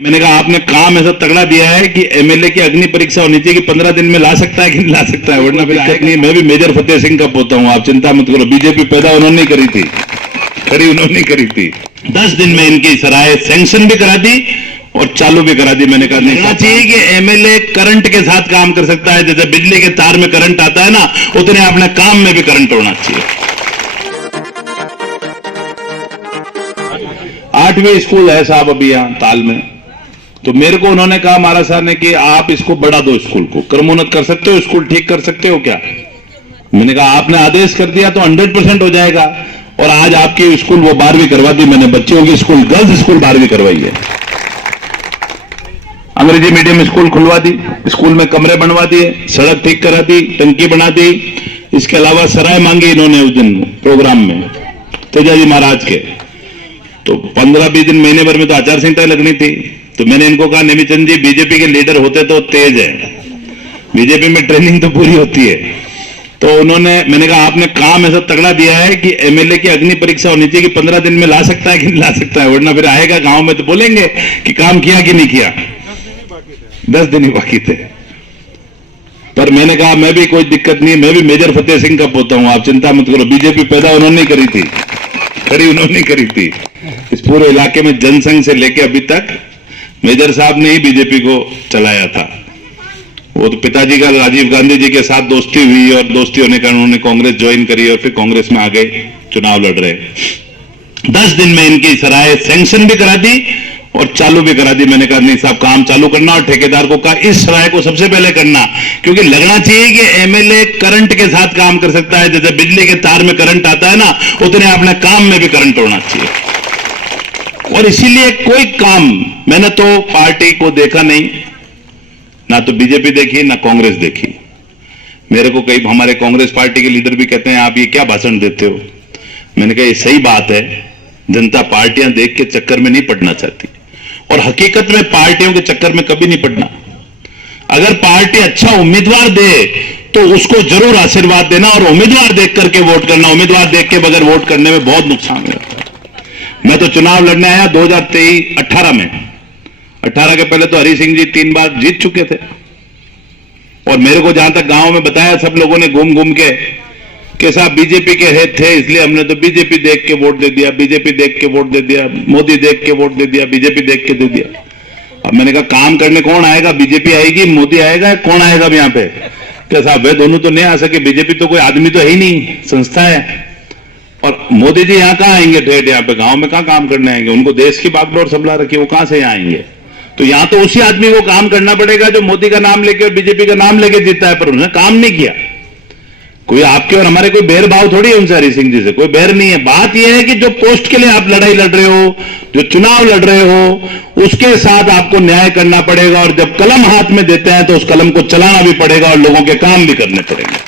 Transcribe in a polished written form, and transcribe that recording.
मैंने कहा आपने काम ऐसा तगड़ा दिया है कि एमएलए की अग्नि परीक्षा होनी चाहिए कि 15 दिन में ला सकता है कि नहीं ला सकता है, वरना फिर दिक्कत नहीं। मैं भी मेजर फतेह सिंह का पोता हूं, आप चिंता मत करो। बीजेपी पैदा उन्होंने करी थी, खड़ी उन्होंने करी थी। 10 दिन में इनकी सराय सैंक्शन भी करा दी और चालू भी करा दी। मैंने कहा नहीं चाहिए कि एमएलए करंट के साथ काम कर सकता है, जैसे बिजली के तार में करंट आता है ना, उतने अपने काम में भी करंट होना चाहिए। 8वीं स्कूल है साहब अभी यहां ताल में, तो मेरे को उन्होंने कहा महाराज साहब ने कि आप इसको बढ़ा दो, स्कूल को क्रमोन्नत कर सकते हो, स्कूल ठीक कर सकते हो क्या। मैंने कहा आपने आदेश कर दिया तो 100% हो जाएगा। और आज आपकी स्कूल वो 12वीं करवा दी मैंने, बच्चियों की स्कूल, गर्ल्स स्कूल 12वीं करवाई है। अंग्रेजी मीडियम स्कूल खुलवा दी, स्कूल में कमरे बनवा दिए, सड़क ठीक करा दी, टंकी बना दी। इसके अलावा सराय मांगी इन्होंने उस दिन प्रोग्राम में तेजाजी महाराज के, तो 15-20 दिन महीने भर में तो आचार संहिता लगनी थी। तो मैंने इनको कहा नेमीचंद जी बीजेपी के लीडर होते तो तेज है, बीजेपी में ट्रेनिंग तो पूरी होती है। तो उन्होंने, मैंने कहा आपने काम ऐसा तगड़ा दिया है कि एमएलए की अग्नि परीक्षा होनी चाहिए कि 15 दिन में ला सकता है कि नहीं ला सकता है, वरना फिर आएगा गांव में तो बोलेंगे कि काम किया कि नहीं किया। 10 दिन ही बाकी थे। पर मैंने कहा मैं भी कोई दिक्कत नहीं, मैं भी मेजर फतेह सिंह का पोता हूं, आप चिंता मत करो। बीजेपी पैदा उन्होंने करी थी, खड़ी उन्होंने करी थी। इस पूरे इलाके में जनसंघ से लेकर अभी तक मेजर साहब ने ही बीजेपी को चलाया था। वो तो पिताजी का राजीव गांधी जी के साथ दोस्ती हुई और दोस्ती होने के कारण उन्होंने कांग्रेस ज्वाइन करी और फिर कांग्रेस में आ गए, चुनाव लड़ रहे। 10 दिन में इनकी सराय सैंक्शन भी करा दी और चालू भी करा दी। मैंने कहा नहीं साहब काम चालू करना, और ठेकेदार को कहा इस सराय को सबसे पहले करना, क्योंकि लगना चाहिए कि एमएलए करंट के साथ काम कर सकता है, जैसे बिजली के तार में करंट आता है ना, उतने अपने काम में भी करंट होना चाहिए। और इसीलिए कोई काम मैंने तो पार्टी को देखा नहीं, ना तो बीजेपी देखी ना कांग्रेस देखी। मेरे को कई हमारे कांग्रेस पार्टी के लीडर भी कहते हैं आप ये क्या भाषण देते हो। मैंने कहा ये सही बात है, जनता पार्टियां देख के चक्कर में नहीं पड़ना चाहती, और हकीकत में पार्टियों के चक्कर में कभी नहीं पड़ना। अगर पार्टी अच्छा उम्मीदवार दे तो उसको जरूर आशीर्वाद देना, और उम्मीदवार देख करके वोट करना। उम्मीदवार देख के बगैर वोट करने में बहुत नुकसान है। मैं तो चुनाव लड़ने आया 2018 में, 18 के पहले तो हरि सिंह जी 3 बार जीत चुके थे, और मेरे को जहां तक गांव में बताया सब लोगों ने घूम घूम के कि साहब बीजेपी के हेड थे इसलिए हमने तो बीजेपी देख के वोट दे दिया, बीजेपी देख के वोट दे दिया, मोदी देख के वोट दे दिया, बीजेपी देख के दे दिया। अब मैंने कहा काम करने कौन आएगा, बीजेपी आएगी, मोदी आएगा, कौन आएगा अब यहां पे। क्या साहब वे दोनों तो नहीं आ सके, बीजेपी तो कोई आदमी तो है ही नहीं, संस्था है। और मोदी जी यहां कहां आएंगे, ठेठ यहां पे गांव में कहां काम करने आएंगे, उनको देश की बागडोर संभला रखी, वो कहां से यहां आएंगे। तो यहां तो उसी आदमी को काम करना पड़ेगा जो मोदी का नाम लेके और बीजेपी का नाम लेके जीता है, पर उन्होंने काम नहीं किया। कोई आपके और हमारे कोई बैरभाव थोड़ी है उनसे, हरि सिंह जी से कोई बैर नहीं है। बात यह है कि जो पोस्ट के लिए आप लड़ाई लड़ रहे हो, जो चुनाव लड़ रहे हो, उसके साथ आपको न्याय करना पड़ेगा, और जब कलम हाथ में देते हैं तो उस कलम को चलाना भी पड़ेगा और लोगों के काम भी करने पड़ेंगे।